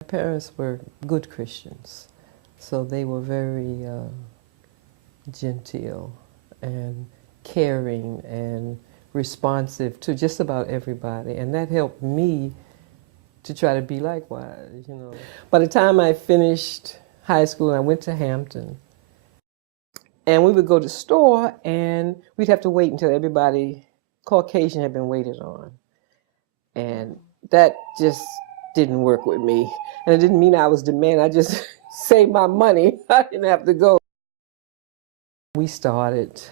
My parents were good Christians, so they were very genteel and caring and responsive to just about everybody, and that helped me to try to be likewise. By the time I finished high school, I went to Hampton, and we would go to the store, and we'd have to wait until everybody Caucasian had been waited on, and that just didn't work with me. And it didn't mean I was demanding. I just saved my money. I didn't have to go. We started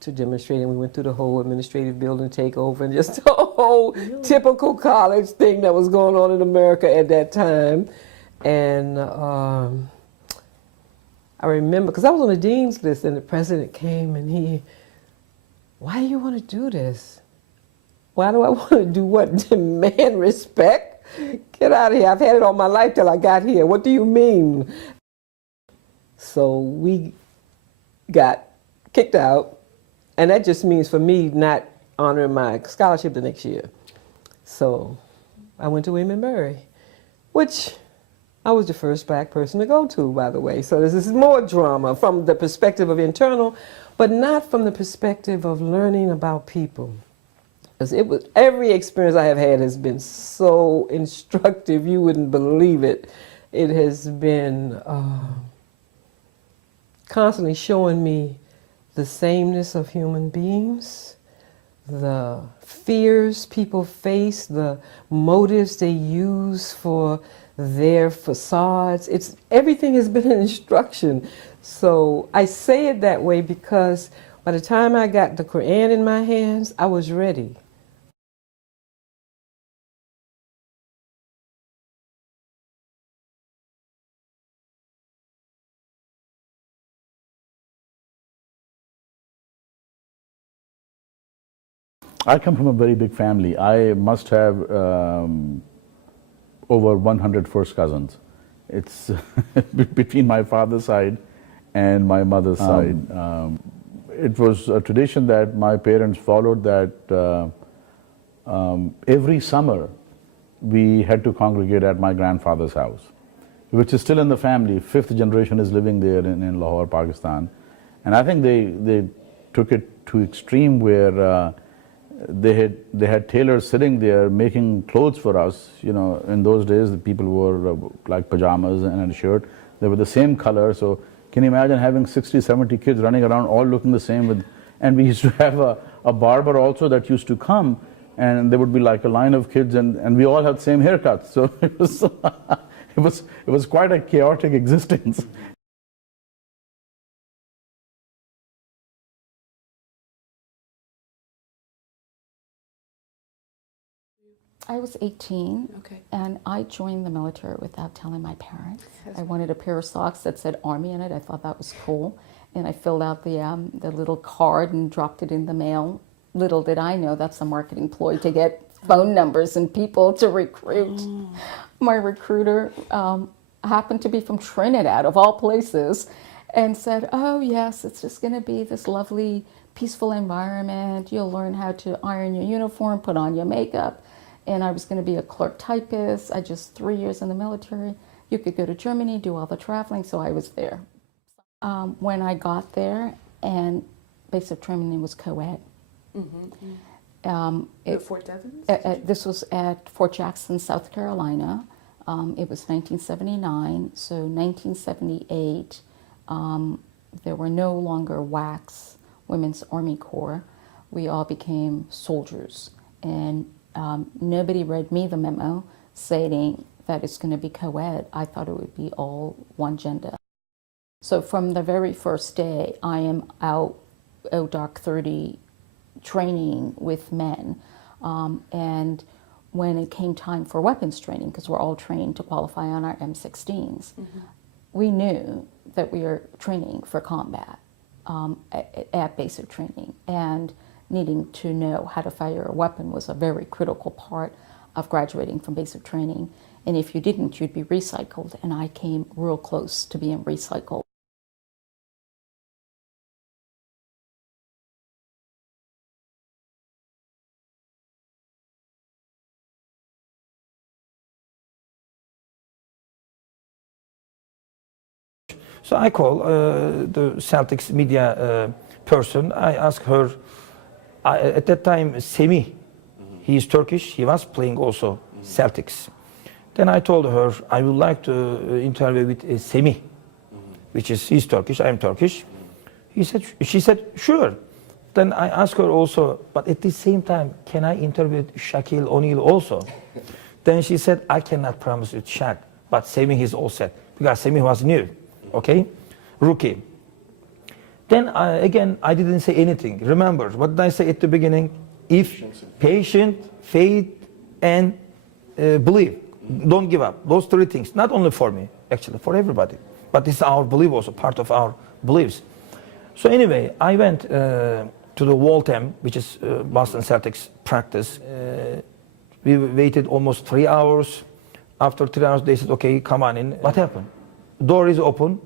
to demonstrate, and we went through the whole administrative building takeover and just the whole typical college thing that was going on in America at that time. And I remember, because I was on the dean's list, and the president came and why do you want to do this? Why do I want to do what? Demand respect? Get out of here. I've had it all my life till I got here. What do you mean? So we got kicked out, and that just means for me not honoring my scholarship the next year. So I went to William & Mary, which I was the first black person to go to, by the way. So this is more drama from the perspective of internal, but not from the perspective of learning about people. Because every experience I have had has been so instructive, you wouldn't believe it. It has been constantly showing me the sameness of human beings, the fears people face, the motives they use for their facades. Everything has been an instruction. So I say it that way because by the time I got the Quran in my hands, I was ready. I come from a very big family. I must have over 100 first cousins. It's between my father's side and my mother's side. It was a tradition that my parents followed, that every summer we had to congregate at my grandfather's house, which is still in the family. Fifth generation is living there in Lahore, Pakistan. And I think they took it to extreme where they had tailors sitting there making clothes for us. In those days, the people wore like pajamas and a shirt. They were the same color. So can you imagine having 60, 70 kids running around all looking the same? And we used to have a barber also that used to come, and there would be like a line of kids, and we all had the same haircuts. So it was quite a chaotic existence. I was 18, Okay. and I joined the military without telling my parents. I wanted a pair of socks that said Army in it. I thought that was cool, and I filled out the little card and dropped it in the mail. Little did I know that's a marketing ploy to get phone numbers and people to recruit. My recruiter happened to be from Trinidad, of all places, and said, "Oh yes, it's just going to be this lovely, peaceful environment. You'll learn how to iron your uniform, put on your makeup." And I was going to be a clerk typist. I just 3 years in the military. You could go to Germany, do all the traveling, so I was there. When I got there, and basic training was co-ed. At Fort Devens? This was at Fort Jackson, South Carolina. It was 1979, so 1978, there were no longer WACs, Women's Army Corps. We all became soldiers, and nobody read me the memo saying that it's going to be co-ed. I thought it would be all one gender. So from the very first day, I am out ODOC 30 training with men. And when it came time for weapons training, because we're all trained to qualify on our M16s, we knew that we were training for combat at basic training. And needing to know how to fire a weapon was a very critical part of graduating from basic training. And if you didn't, you'd be recycled. And I came real close to being recycled. So I call the Celtics media person. I ask her, at that time, Semih, he is Turkish, he was playing also Celtics. Then I told her, I would like to interview with Semih, which is, he's Turkish, I'm Turkish. She said, sure. Then I asked her also, but at the same time, can I interview Shaquille O'Neal also? Then she said, I cannot promise you Shaq, but Semih is all set, because Semih was new, okay, rookie. Then again, I didn't say anything. Remember, what did I say at the beginning? If patient, faith, and believe, don't give up. Those three things, not only for me, actually, for everybody. But this is our belief also, part of our beliefs. So anyway, I went to the Waltham, which is Boston Celtics practice. We waited almost 3 hours. After 3 hours, they said, okay, come on in. What happened? Door is open.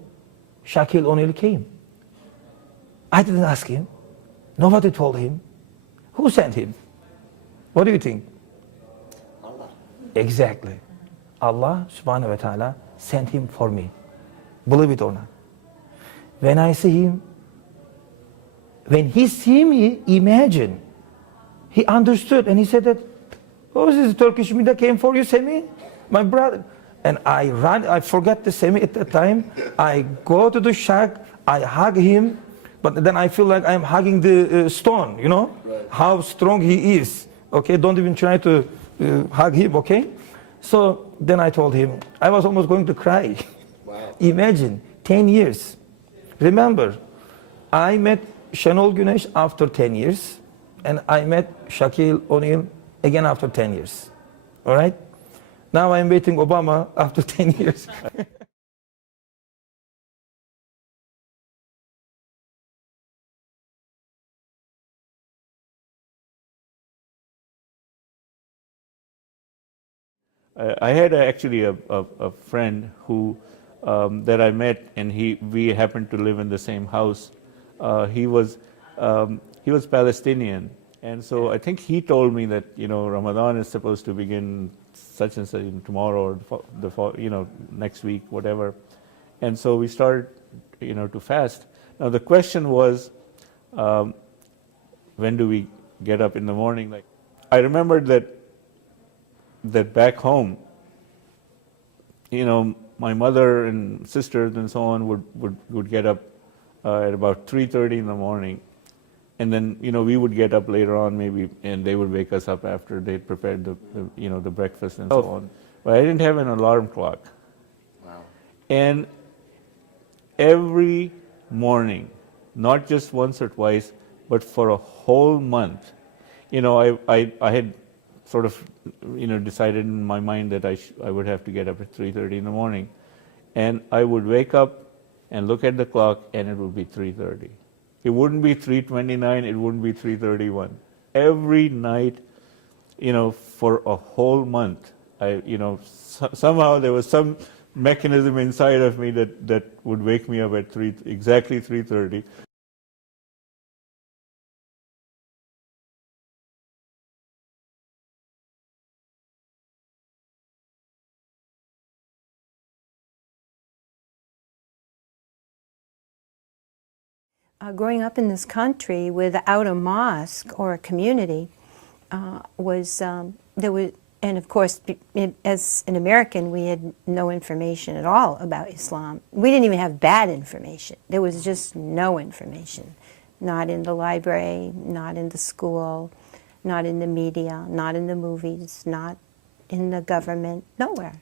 Shaquille O'Neal came. I didn't ask him. Nobody told him. Who sent him? What do you think? Allah. Exactly. Allah subhanahu wa ta'ala sent him for me. Believe it or not. When I see him, when he see me, imagine, he understood and he said that, oh, this is Turkish media came for you, Semih, my brother. And I ran, I forgot the Semih at that time. I go to the shack, I hug him, but then I feel like I'm hugging the stone, you know, right. How strong he is. Okay, don't even try to hug him, okay? So then I told him, I was almost going to cry. Wow. Imagine, 10 years. Remember, I met Şenol Güneş after 10 years, and I met Shaquille O'Neal again after 10 years. All right? Now I'm waiting Obama after 10 years. I had actually a friend who that I met, and we happened to live in the same house. He was Palestinian, and so I think he told me that Ramadan is supposed to begin such and such tomorrow or next week, whatever. And so we started to fast. Now the question was, when do we get up in the morning? Like, I remembered that back home, my mother and sisters and so on would get up at about 3:30 in the morning, and then we would get up later on maybe, and they would wake us up after they'd prepared the breakfast and so on. But I didn't have an alarm clock. Wow. And every morning, not just once or twice, but for a whole month, I had sort of decided in my mind that I would have to get up at 3:30 in the morning, and I would wake up and look at the clock, and it would be 3:30. It wouldn't be 3:29. It wouldn't be 3:31. Every night, for a whole month, somehow there was some mechanism inside of me that would wake me up at exactly 3:30. Growing up in this country without a mosque or a community and of course, as an American, we had no information at all about Islam. We didn't even have bad information. There was just no information. Not in the library, not in the school, not in the media, not in the movies, not in the government, nowhere.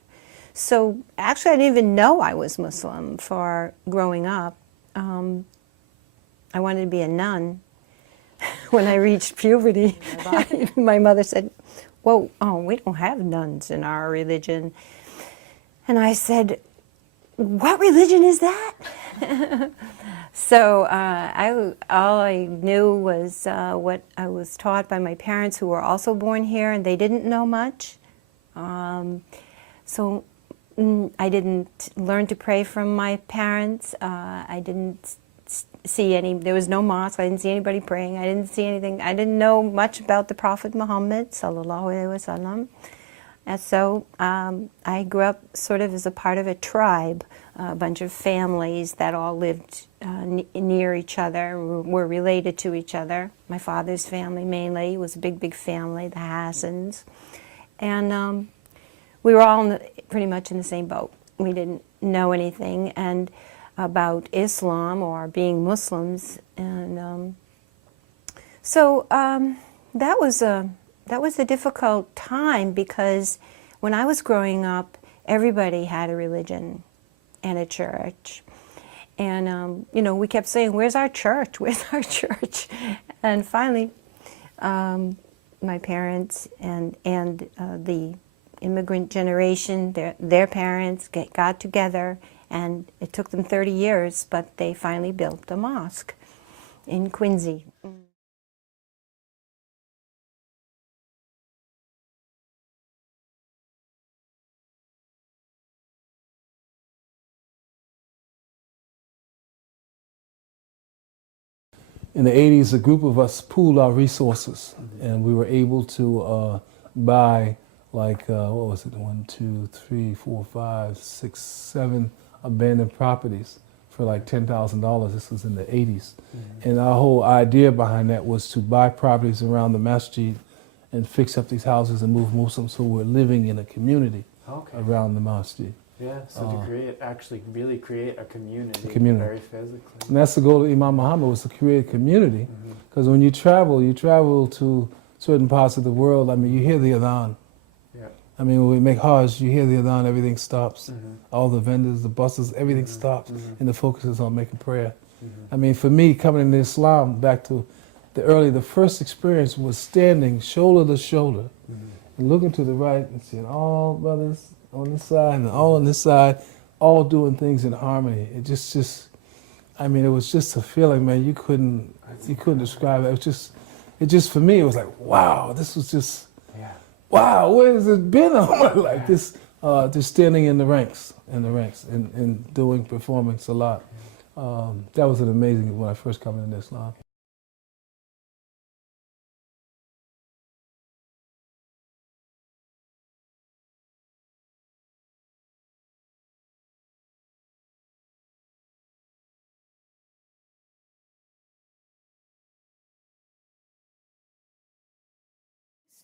So actually, I didn't even know I was Muslim for growing up. I wanted to be a nun. When I reached puberty, my mother said, well, we don't have nuns in our religion. And I said, what religion is that? So all I knew was what I was taught by my parents, who were also born here, and they didn't know much. So I didn't learn to pray from my parents. I didn't see there was no mosque. I didn't see anybody praying. I didn't see anything. I didn't know much about the Prophet Muhammad, sallallahu alaihi wasallam. And so I grew up sort of as a part of a tribe, a bunch of families that all lived near each other, were related to each other. My father's family mainly was a big, big family, the Hassans. And we were all pretty much in the same boat. We didn't know anything and about Islam or being Muslims, and so that was a difficult time, because when I was growing up, everybody had a religion and a church, and you know, we kept saying, "Where's our church? Where's our church?" And finally, my parents and the immigrant generation, their parents got together, and it took them 30 years, but they finally built a mosque in Quincy. In the 80s, a group of us pooled our resources, and we were able to buy, like, what was it, 1, 2, 3, 4, 5, 6, 7 abandoned properties for like $10,000. This was in the 80s. And our whole idea behind that was to buy properties around the masjid and fix up these houses and move Muslims who were living in a community around the masjid. Yeah, so to create, actually really create a community, very physically. And that's the goal of Imam Muhammad, was to create a community. Because when you travel to certain parts of the world, I mean, you hear the adhan. Yeah. I mean, when we make Hajj, you hear the adhan, everything stops. All the vendors, the buses, everything stops, and the focus is on making prayer. I mean, for me, coming into Islam, back to the first experience was standing shoulder to shoulder and looking to the right and seeing all brothers on this side and all on this side, all doing things in harmony. It just, I mean, it was just a feeling, man, you couldn't describe it. It just for me, it was like, wow, this was just, wow, where has it been all my life? This, just standing in the ranks, and doing performance a lot. That was an amazing when I first come into Islam.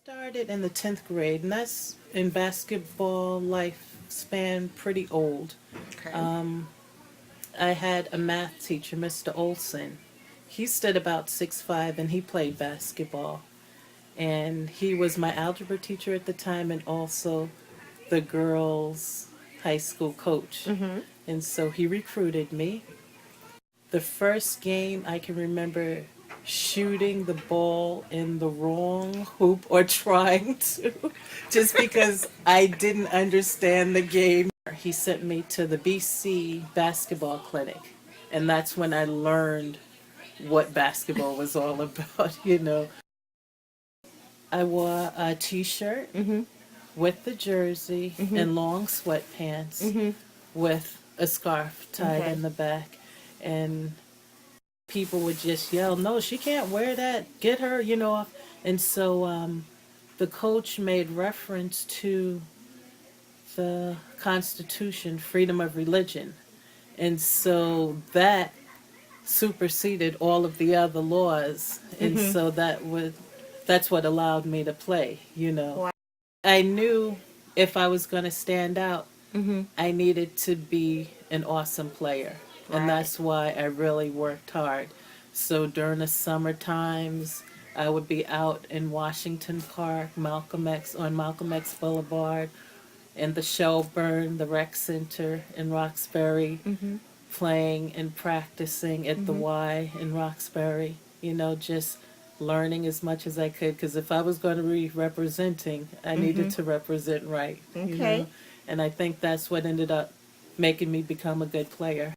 Started in the 10th grade, and that's in basketball lifespan pretty old. I had a math teacher, Mr. Olson. He stood about 6'5", and he played basketball. And he was my algebra teacher at the time, and also the girls' high school coach. And so he recruited me. The first game I can remember shooting the ball in the wrong hoop, or trying to, just because I didn't understand the game. He sent me to the BC basketball clinic, and that's when I learned what basketball was all about, you know. I wore a t-shirt with the jersey and long sweatpants with a scarf tied in the back, and people would just yell, "No, she can't wear that, get her," you know. And so the coach made reference to the Constitution, freedom of religion, and so that superseded all of the other laws, and so that's what allowed me to play, you know. Wow. I knew if I was going to stand out, I needed to be an awesome player. And that's why I really worked hard. So during the summer times, I would be out in Washington Park, on Malcolm X Boulevard, in the Shelburne, the Rec Center in Roxbury, playing and practicing at the Y in Roxbury, you know, just learning as much as I could. Because if I was going to be representing, I needed to represent right. You know? And I think that's what ended up making me become a good player.